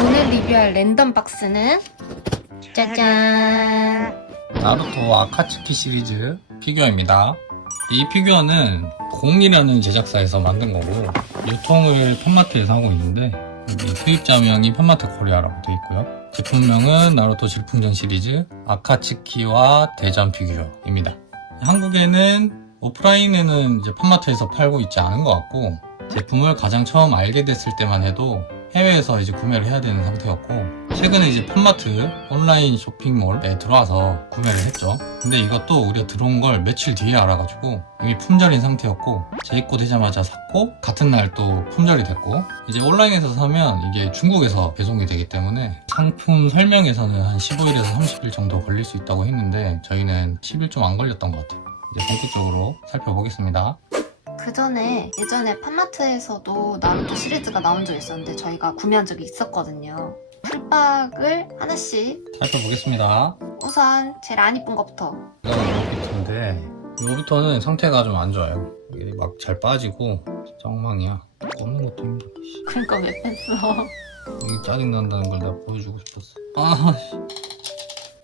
오늘 리뷰할 랜덤 박스는 짜잔 나루토 아카츠키 시리즈 피규어입니다. 이 피규어는 공이라는 제작사에서 만든 거고 유통을 펀마트에서 하고 있는데 여기 수입자명이 펀마트 코리아라고 되어 있고요. 제품명은 나루토 질풍전 시리즈 아카츠키와 대전 피규어입니다. 한국에는 오프라인에는 이제 펀마트에서 팔고 있지 않은 것 같고 제품을 가장 처음 알게 됐을 때만 해도 해외에서 이제 구매를 해야 되는 상태였고 최근에 이제 펀마트 온라인 쇼핑몰에 들어와서 구매를 했죠. 근데 이것도 우리가 들어온 걸 며칠 뒤에 알아가지고 이미 품절인 상태였고 재입고되자마자 샀고 같은 날 또 품절이 됐고 이제 온라인에서 사면 이게 중국에서 배송이 되기 때문에 상품 설명에서는 한 15일에서 30일 정도 걸릴 수 있다고 했는데 저희는 10일 좀 안 걸렸던 것 같아요. 이제 본격적으로 살펴보겠습니다 그 전에 예전에 판마트에서도 나루토 시리즈가 나온 적 있었는데 저희가 구매한 적이 있었거든요. 풀박을 하나씩 살펴보겠습니다. 우선 제일 안 이쁜 것부터. 이거는 오비터인데 이 오비터는 상태가 좀 안 좋아요. 이게 막 잘 빠지고 진짜 엉망이야. 없는 것도 힘들어. 씨. 그러니까 왜 뺐어? 이게 짜증 난다는 걸 내가 보여주고 싶었어. 아 씨.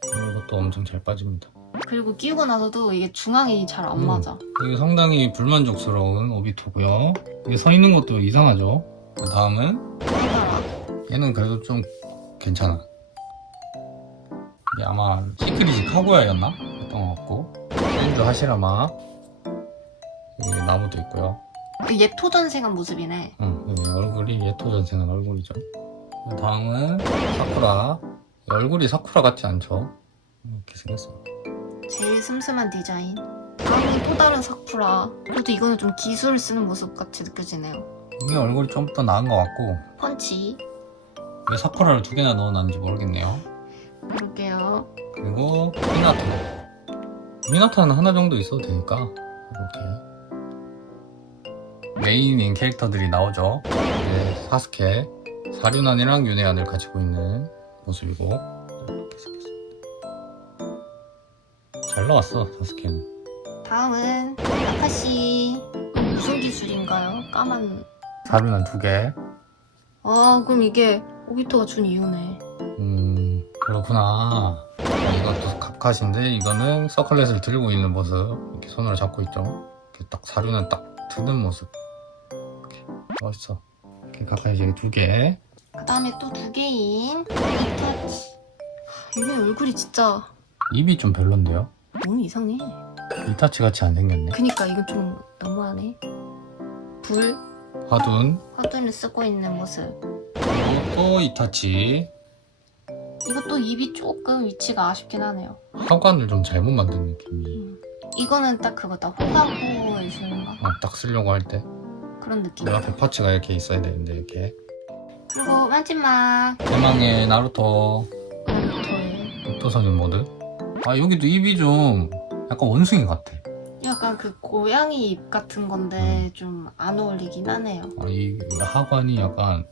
이것도 엄청 잘 빠집니다 그리고 끼우고 나서도 이게 중앙이 잘안 음. 맞아. 이게 상당히 불만족스러운 오비토고요. 이게 서 있는 것도 이상하죠? 그 다음은? 얘는 그래도 좀 괜찮아. 이게 아마 시크릿이 카구야였나? 했던 것 같고. 샌드 하시라마. 여기 나무도 있고요. 예토 전생한 모습이네. 응, 여기 얼굴이 예토 전생한 얼굴이죠. 그 다음은 사쿠라. 얼굴이 사쿠라 같지 않죠? 이렇게 생겼어요 제일 슴슴한 디자인? 다음은 또 다른 사쿠라. 그래도 이거는 좀 기술 쓰는 모습 같이 느껴지네요. 이게 얼굴이 좀 더 나은 것 같고. 펀치. 왜 사쿠라를 두 개나 넣어놨는지 모르겠네요. 볼게요. 그리고 미나토. 미나토는 하나 정도 있어도 되니까. 이렇게. 메인인 캐릭터들이 나오죠. 이제 사스케. 사륜안이랑 윤회안을 가지고 있는 모습이고 잘 나왔어 사스케는 다음은 아카시. 음, 무슨 기술인가요? 까만. 사륜안 두개. 아 그럼 이게 오비토가 준 이유네. 음 그렇구나. 이것도 갑컷인데 이거는 서클렛을 들고 있는 모습. 이렇게 손으로 잡고 있죠. 이렇게 딱 사륜은 딱 드는 모습. 이렇게. 멋있어. 이렇게 가까이 이제 두개. 그 다음에 또 두 개인. 이타치 얘네 얼굴이 진짜 입이 좀 별론데요 너무 이상해. 이타치 같이 안 생겼네. 그니까 이건 좀 너무하네. 불? 화둔 화분을 쓰고 있는 모습. 그리고 또 이타치. 이것도 입이 조금 위치가 아쉽긴 하네요. 화관을 좀 잘못 만든 느낌이. 음. 이거는 딱 그거다. 호하고에 쓰는 거 어, 딱 쓰려고 할 때. 그런 느낌. 내 앞에 파츠가 이렇게 있어야 되는데 이렇게. 그리고 마지막. 대망의 나루토. 나루토의 육도선인 모드 아 여기도 입이 좀 약간 원숭이 같아 약간 그 고양이 입 같은 건데 좀 안 어울리긴 하네요 아, 이 하관이 약간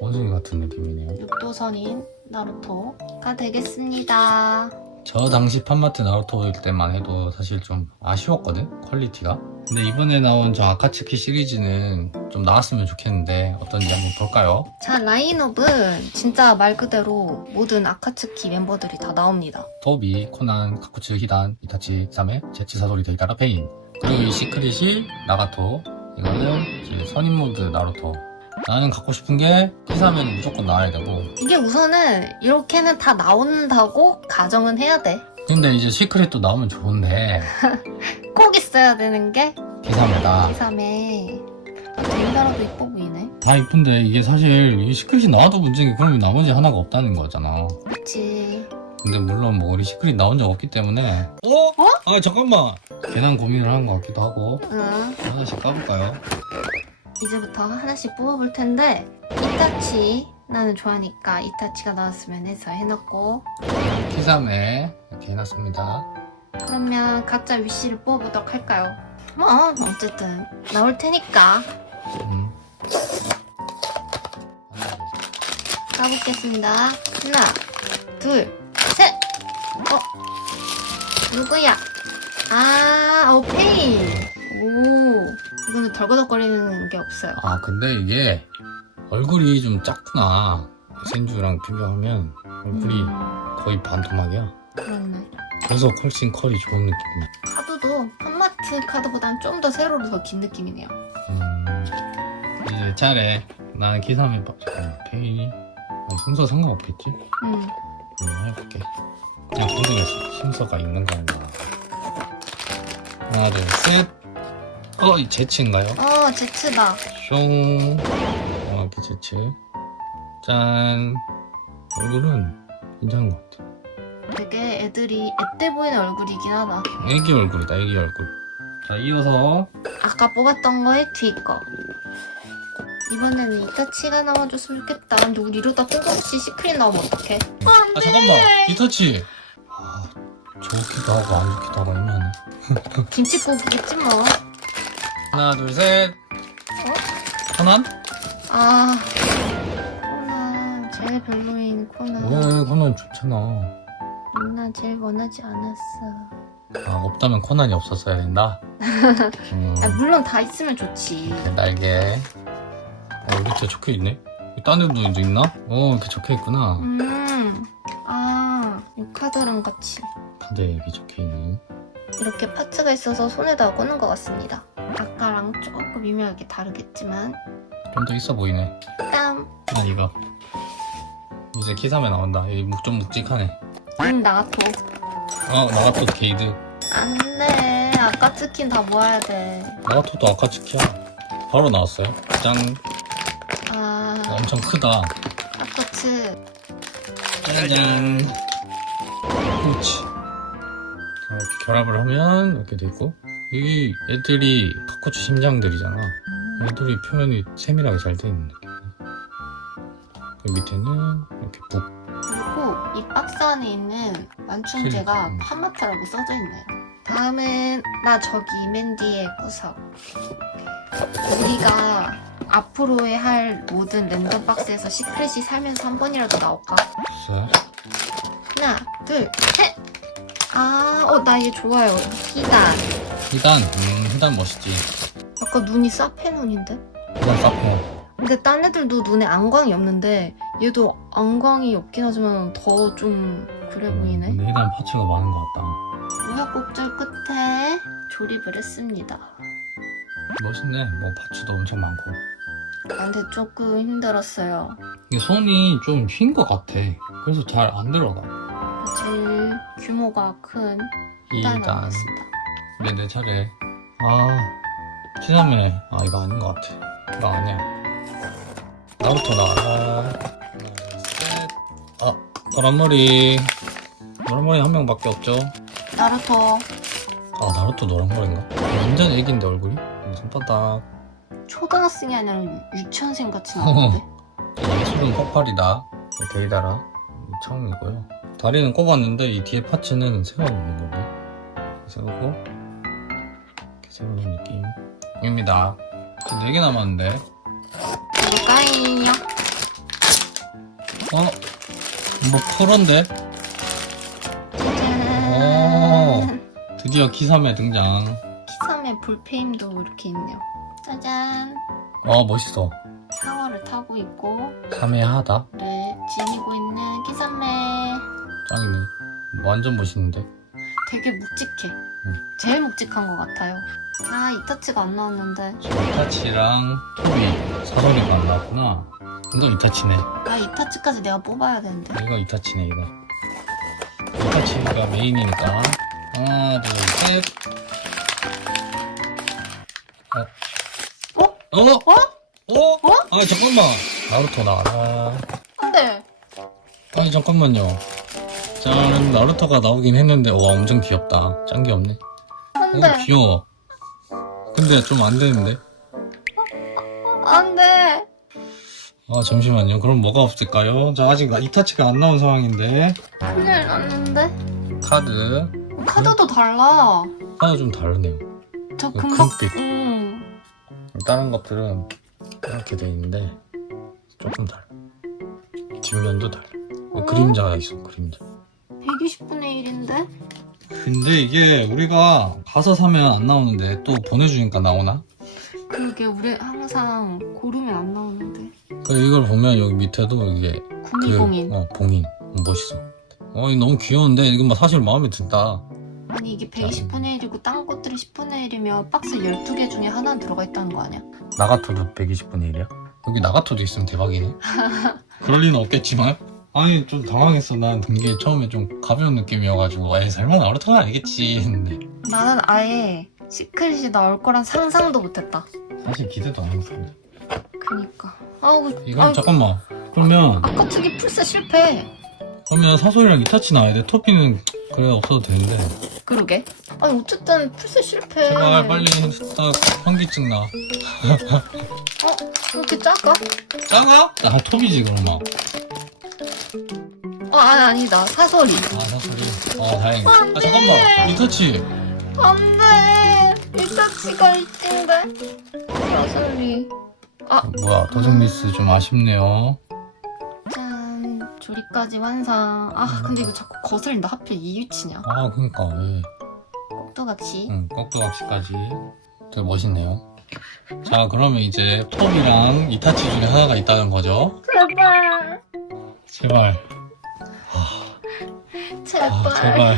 원숭이 같은 느낌이네요. 육도선인 나루토가 되겠습니다 저 당시 판마트 나루토일 때만 해도 사실 좀 아쉬웠거든 퀄리티가. 근데 이번에 나온 저 아카츠키 시리즈는 좀 나왔으면 좋겠는데 어떤지 한번 볼까요? 자 라인업은 진짜 말 그대로 모든 아카츠키 멤버들이 다 나옵니다. 도비, 코난, 카쿠츠, 히단, 이타치, 사메, 제치 사소리, 데이타라, 페인. 그리고 이 시크릿이 나가토. 이거는 이제 선임 모드 나루토. 나는 갖고 싶은 게 T3에는 무조건 나와야 되고. 이게 우선은 이렇게는 다 나온다고 가정은 해야 돼. 근데 이제 시크릿도 나오면 좋은데 꼭 있어야 되는 게 T3에다 2, 3에 데이다라도 이뻐 보이네. 다 이쁜데 이게 사실 이 시크릿이 나와도 문제인 게 그러면 나머지 하나가 없다는 거잖아. 그치. 근데 물론 뭐 우리 시크릿 나온 적 없기 때문에 어? 어? 아 잠깐만 괜한 고민을 하는 것 같기도 하고 응. 하나씩 까볼까요? 이제부터 하나씩 뽑아볼 텐데 이타치 나는 좋아하니까 이타치가 나왔으면 해서 해놓고 T3에 이렇게 해놨습니다. 그러면 각자 위시를 뽑아보도록 할까요? 뭐 어쨌든 나올 테니까 음. 가보겠습니다. 하나, 둘, 셋. 어 누구야? 아, 어 페인. 오, 이거는 덜거덕거리는 게 없어요. 아 근데 이게 얼굴이 좀 작구나. 센주랑 비교하면 얼굴이 음, 거의 반토막이야. 그렇네. 그래서 훨씬 컬이 좋은 느낌이야. 카드도 팜마트 카드보단 좀 더 세로로 더 긴 느낌이네요. 음, 이제 차례. 나는 기사면 빡. 잠깐만, 페인이. 어, 순서 상관없겠지? 음. 한번 해볼게. 그냥 궁금했어. 순서가 있는 건가. 하나, 둘, 셋. 어, 이 제치인가요? 어, 제츠다. 숑. 정확히 제치. 짠. 얼굴은 괜찮은 것 같아. 되게 애들이 앳돼 보이는 얼굴이긴 하다. 애기 얼굴이다, 애기 얼굴. 자, 이어서. 아까 뽑았던 거에 뒤 거. 이번에는 이타치가 나와줬으면 좋겠다. 근데 우리 이러다 뜬금없이 시크릿 나오면 어떡해? 아, 잠깐만. 이터치. 아, 좋기도 하고 안 좋기도 하고 애매하네. 김치국이겠지 뭐. 하나, 둘, 셋. 어? 코난? 아, 코난 제일 별로인 코난. 왜, 코난 좋잖아. 난 제일 원하지 않았어. 아, 없다면 코난이 없었어야 된다. 음, 아, 물론 다 있으면 좋지. 날개. 어, 여기 진짜 적혀 있네. 딴 데도 이제 있나? 어, 이렇게 적혀 있구나. 음, 아, 이 카드랑 같이 다들 여기 적혀 있는. 이렇게 파츠가 있어서 손에다 꽂는 것 같습니다. 아까랑 조금 미묘하게 다르겠지만 좀 더 있어 보이네. 땀. 난 이거. 이제 키사면 나온다. 여기 묵, 좀 묵직하네. 음, 나가토. 어, 나가토 게이드. 안 돼. 아까 치킨 다 모아야 돼. 나가토도 아까 치키야. 바로 나왔어요. 짠. 아, 엄청 크다. 아까츠. 짜잔. 그렇지. 자, 이렇게 결합을 하면 이렇게 되고 이 애들이 카코츠 심장들이잖아. 애들이 표현이 세밀하게 잘 돼 있는 느낌. 그 밑에는 이렇게 북. 이 박스 안에 있는 완충제가 음. 파마타라고 써져 있네요. 다음은 나 저기 맨디의 구석. 우리가 앞으로의 할 모든 랜덤 박스에서 시크릿이 살면서 한 번이라도 나올까? 하나, 둘, 셋! 아, 어, 나 얘 좋아요. 희단. 히단, 음, 히단 멋있지. 아까 눈이 사페 눈인데? 히단 사포. 근데 딴 애들도 눈에 안광이 없는데 얘도 안광이 없긴 하지만 더 좀 그래 보이네. 근데 히단 파츠가 많은 것 같다. 우여곡절 끝에 조립을 했습니다. 멋있네. 뭐 파츠도 엄청 많고. 아, 근데 조금 힘들었어요. 이게 손이 좀 휜 것 같아. 그래서 잘 안 들어가. 제일 규모가 큰 희단을 히단. 하겠습니다. 이제 내 차례. 아, 키사메. 아, 이거 아닌 것 같아. 이거 아니야. 나부터 나가라. 아, 노란머리. 노란머리 한 명밖에 없죠? 나루토 아, 나루토 노란머리인가? 완전 애기인데, 얼굴이? 손바닥. 초등학생이 아니라 유- 유치원생 같이 나오는데? 예술은 폭발이다. 데이다라. 처음이고요. 다리는 꼽았는데, 이 뒤에 파츠는 세워 놓는 거네. 세우고, 이렇게 세우는 느낌입니다. 이제 4개 남았는데, 뭘까요? 어? 뭐 프로인데? 짜잔. 드디어 키삼의 등장. 키삼의 불페임도 이렇게 있네요. 짜잔. 아 멋있어. 샤워를 타고 있고 삼회하다. 를 지니고 있는 키삼매 짱이네. 완전 멋있는데. 되게 묵직해. 응. 제일 묵직한 것 같아요. 아, 이타치가 안 나왔는데. 이타치랑 토비 사소리가 안 나왔구나. 이거 이타치네. 아, 이타치까지 내가 뽑아야 되는데. 이거 이타치네 이거. 이타치가 메인이니까. 하나 둘 셋. 어? 어? 어? 어? 어? 어? 아 잠깐만. 나루토 나와라. 안 돼. 아니 잠깐만요. 짠 나루토가 나오긴 했는데 와 엄청 귀엽다. 짱 귀엽네. 안오 돼. 귀여워. 근데 좀 안 되는데. 안 돼. 아 잠시만요. 그럼 뭐가 없을까요? 자 아직 나- 이타치가 안 나온 상황인데 큰일 났는데. 카드 카드도 달라. 카드 좀 다르네요. 저그 금방. 금빛. 응. 다른 것들은 이렇게 돼 있는데 조금 달라. 뒷면도 달라. 어? 그림자가 있어 그림자. 120분의 1인데? 근데 이게 우리가 가서 사면 안 나오는데 또 보내주니까 나오나? 그러게, 우리 항상 고르면 안 나오는데. 그 이걸 보면 여기 밑에도 이게. 그, 어, 봉인. 멋있어. 어, 이거 너무 귀여운데 이건 뭐 사실 마음에 든다. 아니 이게 120분의 1이고 딴 것들이 10분의 1이면 박스 12개 중에 하나는 들어가 있다는 거 아니야? 나가토도 120분의 1이야? 여기 나가토도 있으면 대박이네. 그럴 리는 없겠지만. 아니 좀 당황했어. 난 등게 처음에 좀 가벼운 느낌이어가지고 에이 설마 나루토는 아니겠지 했는데 나는 아예 시크릿이 나올 거란 상상도 못했다. 사실 기대도 안 했었는데. 그니까. 아우 이건 아우, 잠깐만. 그러면 아까 특이 풀세 실패. 그러면 사소리랑 이타치 나와야 돼. 토피는 그래 없어도 되는데. 그러게. 아니 어쨌든 풀세 실패. 제발 빨리 딱 현기증 나. 이렇게 작아? 작아? 아 토비지 그러면. 어 아니 아니다 사소리. 아 사소리. 어 다행이다. 안 아 돼. 잠깐만. 이타치. 안돼. 일타치가 있긴데. 사소 리. 뭐야 도둑미스 좀 아쉽네요. 짠 조리까지 완성. 아 근데 이거 자꾸 거슬린다. 하필 이 위치냐? 아 그러니까 왜? 꼭두각시. 응 꺽두각시까지. 되게 멋있네요. 자 그러면 이제 톱이랑 이타치 중에 하나가 있다는 거죠. 제발. 제발. 제발. 아 제발.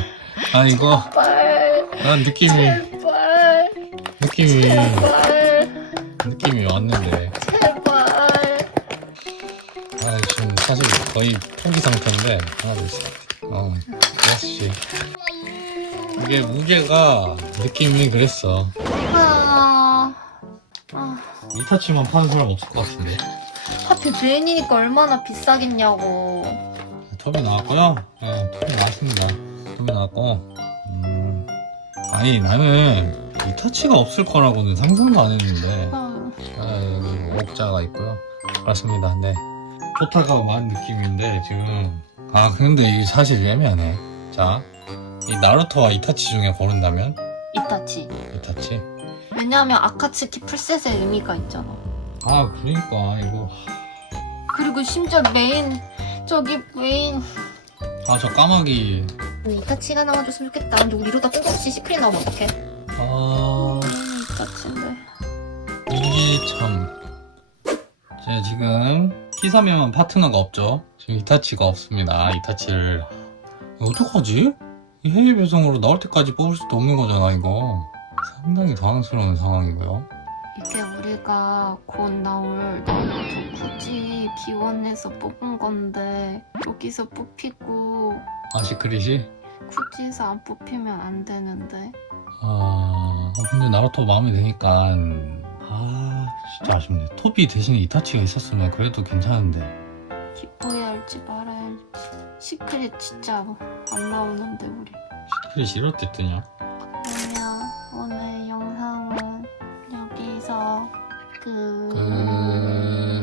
아 이거 제발. 난 느낌이 제발. 느낌이 제발. 느낌이 왔는데. 제발. 아 지금 사실 거의 포기 상태인데 하나 둘셋 어 그렇지 이게 무게가 느낌이 그랬어 아. 아. 이타치만 파는 사람 없을 것 같은데 하필 베인이니까 얼마나 비싸겠냐고. 톱이 나왔고요 네 톱이 나왔습니다 톱이 나왔고 음 아니 나는 이타치가 없을 거라고는 상상도 안 했는데 아, 아 옥자가 있고요. 그렇습니다. 네. 포타가 많은 느낌인데 지금. 아 근데 이게 사실 애매하네. 자 이 나루토와 이타치 중에 고른다면? 이타치. 이타치? 왜냐하면 아카츠키 풀셋의 의미가 있잖아. 아 그러니까 이거. 그리고 심지어 메인 저기 메인. 아 저 까마귀. 이타치가 나와줬으면 좋겠다. 근데 우리 이러다 뜬금없이 시크릿 나오면 어떡해? 아. 음, 이타치인데. 이게 참 지금 키사면 파트너가 없죠. 지금 이타치가 없습니다. 이타치를 어떡하지? 이 해외 배송으로 나올 때까지 뽑을 수도 없는 거잖아 이거. 상당히 당황스러운 상황이고요. 이게 우리가 곧 나올 나루토 굳이 기원해서 뽑은 건데 여기서 뽑히고 아 시크릿이? 굳이서 안 뽑히면 안 되는데. 아 어, 근데 나루토 마음에 드니까 아 진짜 아쉽네. 토비 대신에 이타치가 있었으면 그래도 괜찮은데. 기뻐해야 할지 말아야 할지. 시크릿 진짜 안 나오는데 우리. 시크릿이 이럴 때 뜨냐? 그러면 오늘 영상은 여기서 끝. 끝